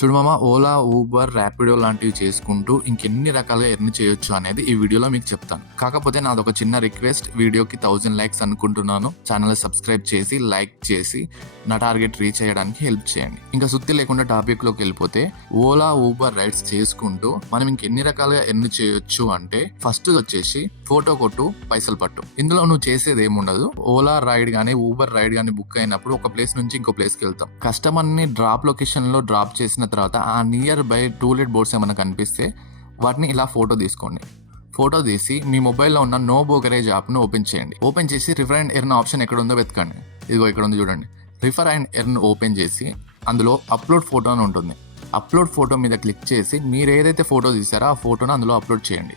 చూడు మామ, ఓలా, ఊబర్, ర్యాపిడో లాంటివి చేసుకుంటూ ఇంకెన్ని రకాలుగా ఎర్న్ చేయొచ్చు అనేది ఈ వీడియోలో మీకు చెప్తాను. కాకపోతే నాదొక చిన్న రిక్వెస్ట్, వీడియోకి 1000 లైక్స్ అనుకుంటున్నాను. ఛానల్ సబ్స్క్రైబ్ చేసి లైక్ చేసి నా టార్గెట్ రీచ్ అయ్యడానికి హెల్ప్ చేయండి. ఇంకా సుత్తి లేకుండా టాపిక్ లోకి వెళ్ళిపోతే, ఓలా, ఊబర్ రైడ్స్ చేసుకుంటూ మనం ఇంకెన్ని రకాలుగా ఎర్న్ చేయొచ్చు అంటే, ఫస్ట్ వచ్చేసి ఫోటో కొట్టు పైసలు పట్టు. ఇందులో నువ్వు చేసేది ఏముండదు. ఓలా రైడ్ గానీ ఊబర్ రైడ్ గానీ బుక్ అయినప్పుడు ఒక ప్లేస్ నుంచి ఇంకో ప్లేస్కి వెళ్తాం. కస్టమర్ ని డ్రాప్ లొకేషన్ లో డ్రాప్ చేసిన తర్వాత ఆ నియర్ బై టూలెట్ బోర్డ్స్ ఏమైనా కనిపిస్తే వాటిని ఇలా ఫోటో తీసుకోండి. ఫోటో తీసి మీ మొబైల్లో ఉన్న నో బ్రోకరేజ్ యాప్ను ఓపెన్ చేయండి. ఓపెన్ చేసి రిఫర్ అండ్ ఎర్న్ ఆప్షన్ ఎక్కడ ఉందో వెతకండి. ఇదిగో ఇక్కడ ఉంది చూడండి. రిఫర్ అండ్ ఎర్న్ ఓపెన్ చేసి అందులో అప్లోడ్ ఫోటో అని ఉంటుంది. అప్లోడ్ ఫోటో మీద క్లిక్ చేసి మీరు ఏదైతే ఫోటో తీసారో ఆ ఫోటోను అందులో అప్లోడ్ చేయండి.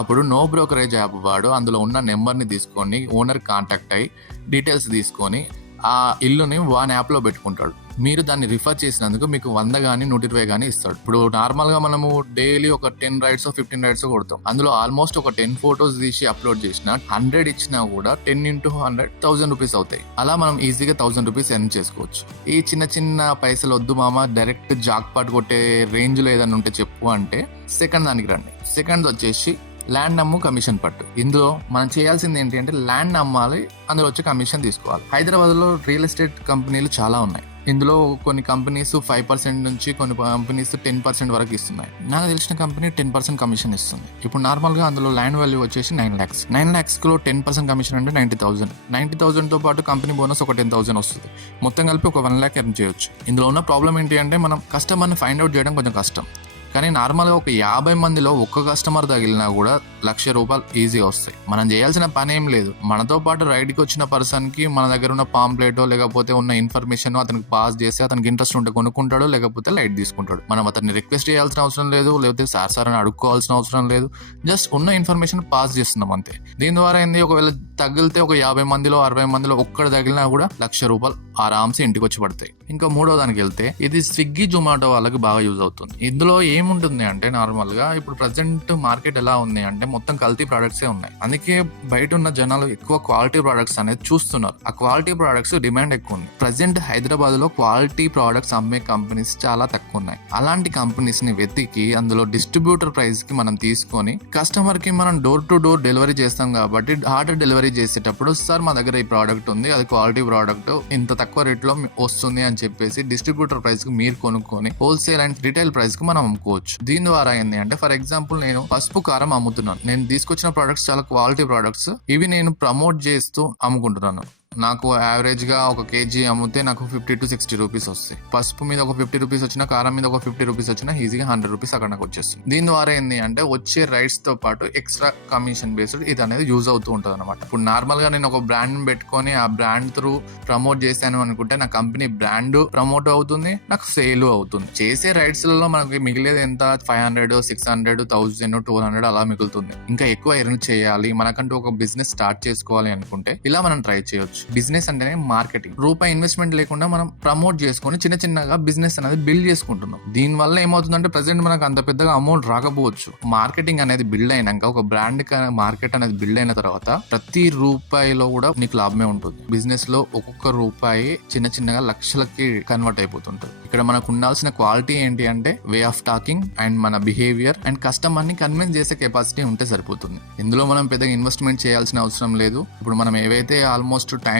అప్పుడు నో బ్రోకరేజ్ యాప్ వాడు అందులో ఉన్న నెంబర్ని తీసుకొని ఓనర్ కాంటాక్ట్ అయ్యి డీటెయిల్స్ తీసుకొని ఆ ఇల్లుని వాన్ యాప్లో పెట్టుకుంటాడు. మీరు దాన్ని రిఫర్ చేసినందుకు మీకు 100 కానీ 120 కానీ ఇస్తాడు. ఇప్పుడు నార్మల్గా మనము డైలీ ఒక 10 రైడ్స్ 15 రైడ్స్ కొడతాం. అందులో ఆల్మోస్ట్ ఒక 10 ఫోటోస్ తీసి అప్లోడ్ చేసిన 100 ఇచ్చినా కూడా 10 into 100 1000 రూపీస్ అవుతాయి. అలా మనం ఈజీగా 1000 రూపీస్ ఎర్న్ చేసుకోవచ్చు. ఈ చిన్న చిన్న పైసలు వద్దు మామ, డైరెక్ట్ జాక్ పాట్ కొట్టే రేంజ్లో ఏదైనా ఉంటే చెప్పు అంటే సెకండ్ దానికి రండి. సెకండ్ వచ్చేసి ల్యాండ్ అమ్ము కమిషన్ పట్టు. ఇందులో మనం చేయాల్సింది ఏంటి అంటే ల్యాండ్ అమ్మాలి, అందులో వచ్చి కమిషన్ తీసుకోవాలి. హైదరాబాద్లో రియల్ ఎస్టేట్ కంపెనీలు చాలా ఉన్నాయి. ఇందులో కొన్ని కంపెనీస్ 5% నుంచి కొన్ని కంపెనీస్ 10% వరకు ఇస్తున్నాయి. నాకు తెలిసిన కంపెనీ 10% కమిషన్ ఇస్తుంది. ఇప్పుడు నార్మల్గా అందులో ల్యాండ్ వాల్యూ వచ్చేసి 9 lakhs. 9 lakhsలో 10% కమిషన్ అంటే 90,000. 90,000తో పాటు కంపెనీ బోనస్ ఒక 10,000 వస్తుంది. మొత్తం కలిపి ఒక 1 lakh ఎర్న్ చేయొచ్చు. ఇందులో ఉన్న ప్రాబ్లం ఏంటి అంటే మనం కస్టమర్ని ఫైండ్ అవుట్ చేయడం కొంచెం కష్టం. కానీ నార్మల్గా ఒక 50 మందిలో ఒక్క కస్టమర్ తగిలినా కూడా 1,00,000 రూపాయలు ఈజీగా వస్తాయి. మనం చేయాల్సిన పని ఏం లేదు. మనతో పాటు రైడ్కి వచ్చిన పర్సన్కి మన దగ్గర ఉన్న పాంప్లెటో లేకపోతే ఉన్న ఇన్ఫర్మేషన్ అతనికి పాస్ చేసి అతనికి ఇంట్రెస్ట్ ఉంటే కొనుక్కుంటాడు, లేకపోతే లైట్ తీసుకుంటాడు. మనం అతన్ని రిక్వెస్ట్ చేయాల్సిన అవసరం లేదు, లేకపోతే సార్ అని అడుక్కోవాల్సిన అవసరం లేదు. జస్ట్ ఉన్న ఇన్ఫర్మేషన్ పాస్ చేస్తున్నాం అంతే. దీని ద్వారా ఏంది, ఒకవేళ తగిలితే ఒక 50 మందిలో 60 మందిలో ఒక్కడ తగిలినా కూడా 1,00,000 రూపాయలు ఆరామ్సే ఇంటికి వచ్చి పడతాయి. ఇంకా మూడో దానికి వెళ్తే, ఇది స్విగ్గీ జొమాటో వాళ్ళకి బాగా యూజ్ అవుతుంది. ఇందులో ఏముంటుంది అంటే, నార్మల్గా ఇప్పుడు ప్రజెంట్ మార్కెట్ ఎలా ఉంది అంటే మొత్తం కల్తీ ప్రొడక్ట్సే ఉన్నాయి. అందుకే బయట ఉన్న జనాలు ఎక్కువ క్వాలిటీ ప్రొడక్ట్స్ అనేది చూస్తున్నారు. ఆ క్వాలిటీ ప్రొడక్ట్స్ డిమాండ్ ఎక్కువ ఉంది. ప్రజెంట్ హైదరాబాద్ లో క్వాలిటీ ప్రొడక్ట్స్ అమ్మే కంపెనీస్ చాలా తక్కువ ఉన్నాయి. అలాంటి కంపెనీస్ ని వెతికి అందులో డిస్ట్రిబ్యూటర్ ప్రైస్ కి మనం తీసుకొని కస్టమర్ కి మనం డోర్ టు డోర్ డెలివరీ చేస్తాం కాబట్టి ఆర్డర్ డెలివరీ చేసేటప్పుడు, సార్ మా దగ్గర ఈ ప్రోడక్ట్ ఉంది, అది క్వాలిటీ ప్రోడక్ట్, ఇంత తక్కువ రేట్ లో వస్తుంది అని చెప్పేసి డిస్ట్రిబ్యూటర్ ప్రైస్ కి మీరు కొనుక్కొని హోల్సేల్ అండ్ రిటైల్ ప్రైస్ కి మనం అమ్ముకోవచ్చు. దీని ద్వారా ఏంటి అంటే, ఫర్ ఎగ్జాంపుల్ నేను పసుపు కారం అమ్ముతున్నాను. నేను తీసుకొచ్చిన ప్రొడక్ట్స్ చాలా క్వాలిటీ ప్రొడక్ట్స్. ఇవి నేను ప్రమోట్ చేస్తూ అమ్ముకుంటున్నాను. నాకు యావరేజ్ గా ఒక కేజీ అమ్మితే నాకు 50 to 60 రూపీస్ వస్తాయి. పసుపు మీద ఒక 50 రూపీస్ వచ్చినా, కారం మీద ఒక 50 రూపీస్ వచ్చినా ఈజీగా 100 రూపీస్ అక్కడ నాకు వచ్చేస్తుంది. దీని ద్వారా ఏంటి అంటే, వచ్చే రైట్స్ తో పాటు ఎక్స్ట్రా కమిషన్ బేస్డ్ ఇది అనేది యూజ్ అవుతూ ఉంటుంది అనమాట. ఇప్పుడు నార్మల్ గా నేను ఒక బ్రాండ్ పెట్టుకొని ఆ బ్రాండ్ త్రూ ప్రమోట్ చేశాను అనుకుంటే నా కంపెనీ బ్రాండ్ ప్రమోట్ అవుతుంది, నాకు సేల్ అవుతుంది. చేసే రైట్స్ లలో మనకి మిగిలేదు ఎంత, 500, 600, 1000, 1200 అలా మిగులుతుంది. ఇంకా ఎక్కువ ఎర్న్ చేయాలి, మనకంటూ ఒక బిజినెస్ స్టార్ట్ చేసుకోవాలి అనుకుంటే ఇలా మనం ట్రై చేయొచ్చు. బిజినెస్ అంటేనే మార్కెటింగ్. రూపాయి ఇన్వెస్ట్మెంట్ లేకుండా మనం ప్రమోట్ చేసుకొని చిన్న చిన్నగా బిజినెస్ అనేది బిల్డ్ చేసుకుంటున్నాం. దీని వల్ల ఏమవుతుందంటే, ప్రెసెంట్ మనకు అంత పెద్దగా అమౌంట్ రాకపోవచ్చు. మార్కెటింగ్ అనేది బిల్డ్ అయినాక, ఒక బ్రాండ్ మార్కెట్ అనేది బిల్డ్ అయిన తర్వాత ప్రతి రూపాయిలో కూడా నీకు లాభమే ఉంటుంది. బిజినెస్ లో ఒక్కొక్క రూపాయి చిన్న చిన్నగా లక్షలకి కన్వర్ట్ అయిపోతుంటుంది. ఇక్కడ మనకు ఉండాల్సిన క్వాలిటీ ఏంటి అంటే, వే ఆఫ్ టాకింగ్ అండ్ మన బిహేవియర్ అండ్ కస్టమర్ ని కన్విన్స్ చేసే కెపాసిటీ ఉంటే సరిపోతుంది. ఇందులో మనం పెద్దగా ఇన్వెస్ట్మెంట్ చేయాల్సిన అవసరం లేదు. ఇప్పుడు మనం ఏవైతే ఆల్మోస్ట్ టైం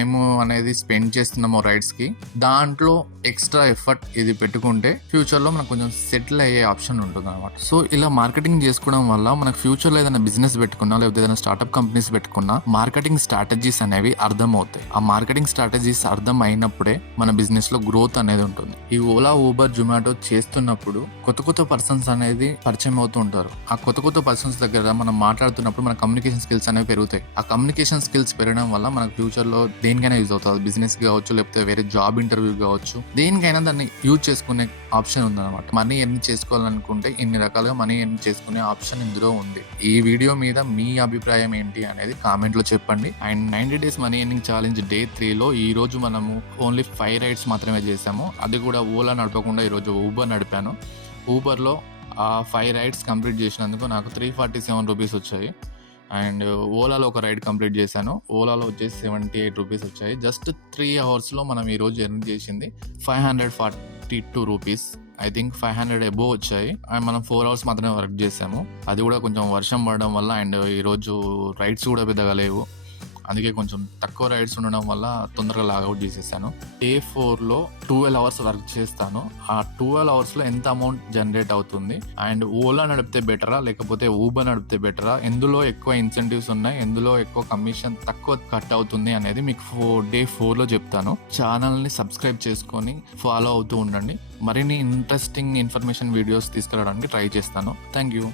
అనేది స్పెండ్ చేస్తున్నామో రైడ్స్ కి, దాంట్లో ఎక్స్ట్రా ఎఫర్ట్ ఇది పెట్టుకుంటే ఫ్యూచర్ లో మనకు కొంచెం సెటిల్ అయ్యే ఆప్షన్ ఉంటుంది అనమాట. సో ఇలా మార్కెటింగ్ చేసుకోవడం వల్ల మనకు ఫ్యూచర్ లో ఏదైనా బిజినెస్ పెట్టుకున్నా, లేకపోతే ఏదైనా స్టార్ట్అప్ కంపెనీస్ పెట్టుకున్నా మార్కెటింగ్ స్ట్రాటజీస్ అనేవి అర్థం అవుతాయి. ఆ మార్కెటింగ్ స్ట్రాటజీస్ అర్థం అయినప్పుడే మన బిజినెస్ లో గ్రోత్ అనేది ఉంటుంది. ఈ ఓలా, ఊబర్, జొమాటో చేస్తున్నప్పుడు కొత్త కొత్త పర్సన్స్ అనేది పరిచయం అవుతూ ఉంటారు. ఆ కొత్త కొత్త పర్సన్స్ దగ్గర మనం మాట్లాడుతున్నప్పుడు మన కమ్యూనికేషన్ స్కిల్స్ అనేవి పెరుగుతాయి. ఆ కమ్యూనికేషన్ స్కిల్స్ పెరగడం వల్ల మనకు ఫ్యూచర్ లో దేనికైనా యూజ్ అవుతుంది. బిజినెస్ కావచ్చు, లేకపోతే వేరే జాబ్ ఇంటర్వ్యూ కావచ్చు, దేనికైనా దాన్ని యూజ్ చేసుకునే ఆప్షన్ ఉందన్నమాట. మనీ ఎర్న్ చేసుకోవాలనుకుంటే ఇన్ని రకాలుగా మనీ ఎర్న్ చేసుకునే ఆప్షన్ ఇందులో ఉంది. ఈ వీడియో మీద మీ అభిప్రాయం ఏంటి అనేది కామెంట్ లో చెప్పండి. And 90 days money earning challenge day 3లో ఈ రోజు మనము ఓన్లీ 5 రైడ్స్ మాత్రమే చేసాము. అది కూడా ఓలా నడపకుండా ఈరోజు ఊబర్ నడిపాను. ఊబర్లో ఆ 5 రైడ్స్ కంప్లీట్ చేసినందుకు నాకు 347 రూపీస్ వచ్చాయి. అండ్ ఓలాలో ఒక రైడ్ కంప్లీట్ చేశాను. ఓలాలో వచ్చేసి 78 రూపీస్ వచ్చాయి. జస్ట్ 3 hours మనం ఈరోజు ఎర్న్ చేసింది 542 రూపీస్. ఐ థింక్ 500 అబోవ్ వచ్చాయి. అండ్ మనం 4 అవర్స్ మాత్రమే వర్క్ చేసాము. అది కూడా కొంచెం వర్షం పడడం వల్ల అండ్ ఈరోజు రైడ్స్ కూడా పెద్దగా లేవు. అందుకే కొంచెం తక్కువ రైడ్స్ ఉండడం వల్ల తొందరగా లాగౌట్ చేసేసాను. డే 4లో 12 అవర్స్ వర్క్ చేస్తాను. ఆ 12 అవర్స్లో ఎంత అమౌంట్ జనరేట్ అవుతుంది, అండ్ ఓలా నడిపితే బెటరా లేకపోతే ఊబర్ నడిపితే బెటరా, ఎందులో ఎక్కువ ఇన్సెంటివ్స్ ఉన్నాయి, ఎందులో ఎక్కువ కమిషన్ తక్కువ కట్ అవుతుంది అనేది మీకు డే 4లో చెప్తాను. ఛానల్ని సబ్స్క్రైబ్ చేసుకొని ఫాలో అవుతూ ఉండండి. మరిన్ని ఇంట్రెస్టింగ్ ఇన్ఫర్మేషన్ వీడియోస్ తీసుకురావడానికి ట్రై చేస్తాను. Thank you.